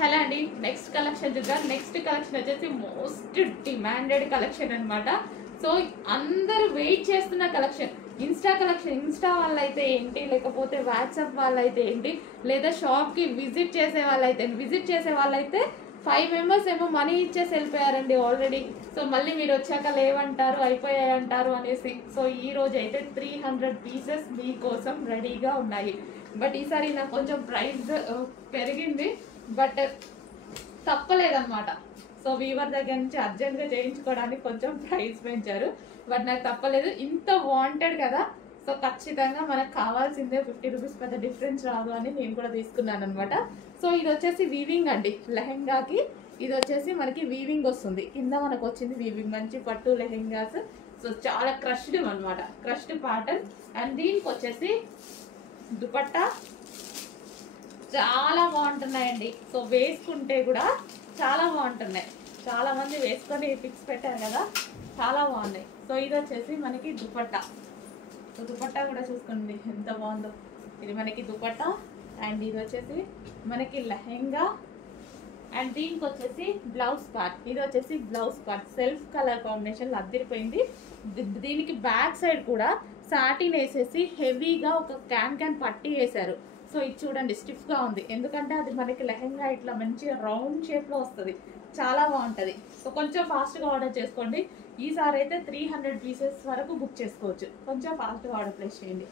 Hello అండి, next collection చూద్దాం. Next collection వచ్చేసి మోస్ట్ డిమాండెడ్ కలెక్షన్ అనమాట. సో అందరూ వెయిట్ చేస్తున్న కలెక్షన్. ఇన్స్టా వాళ్ళైతే ఏంటి, లేకపోతే వాట్సాప్ వాళ్ళైతే ఏంటి, లేదా షాప్కి విజిట్ చేసే వాళ్ళైతే 5 మెంబర్స్ ఏమో మనీ ఇచ్చేసి వెళ్ళిపోయారండి ఆల్రెడీ. సో మళ్ళీ మీరు వచ్చాక లేవంటారు, అయిపోయాయి అంటారు అనేసి. సో ఈ రోజు అయితే 300 పీసెస్ మీకోసం రెడీగా ఉన్నాయి. బట్ ఈసారి నాకు కొంచెం ప్రైస్ పెరిగింది, బట్ తప్పలేదన్నమాట. సో వీవర్ దగ్గర నుంచి అర్జెంట్గా చేయించుకోవడానికి కొంచెం ప్రైస్ పెంచారు, బట్ నాకు తప్పలేదు. ఇంత వాంటెడ్ కదా, సో ఖచ్చితంగా మనకు కావాల్సిందే. 50 రూపీస్ పెద్ద డిఫరెన్స్ రాదు అని నేను కూడా తీసుకున్నాను అనమాట. సో ఇది వచ్చేసి వీవింగ్ అండి, లెహెంగాకి ఇది వచ్చేసి మనకి వీవింగ్ వస్తుంది. కింద మనకు వచ్చింది వీవింగ్, మంచి పట్టు లెహెంగాస్. సో చాలా క్రష్డ్ అనమాట, క్రష్డ్ ప్యాటర్న్. అండ్ దీనికి వచ్చేసి దుపట్టా చాలా బాగుంటున్నాయండి. సో వేసుకుంటే కూడా చాలా బాగుంటున్నాయి. చాలా మంది వేసుకొని పిక్స్ పెట్టారు కదా, చాలా బాగున్నాయి. సో ఇది వచ్చేసి మనకి దుపట్టా. సో దుపట్టా కూడా చూసుకోండి ఎంత బాగుందో. ఇది మనకి దుపట్టా. అండ్ ఇది వచ్చేసి మనకి లెహెంగా. అండ్ దీనికి వచ్చేసి బ్లౌజ్ పార్ట్. ఇది వచ్చేసి blouse part self colour combination అద్దరిపోయింది. దీనికి బ్యాక్ సైడ్ కూడా సాటిన్ వేసేసి హెవీగా ఒక క్యాన్ పట్టి వేశారు. సో ఇది చూడండి స్టిఫ్గా ఉంది, ఎందుకంటే అది మనకి లెహెంగా ఇట్లా మంచిగా రౌండ్ షేప్లో వస్తుంది, చాలా బాగుంటుంది. సో కొంచెం ఫాస్ట్గా ఆర్డర్ చేసుకోండి. ఈసారి అయితే 300 పీసెస్ వరకు బుక్ చేసుకోవచ్చు. కొంచెం ఫాస్ట్గా ఆర్డర్ ప్లేస్ చేయండి.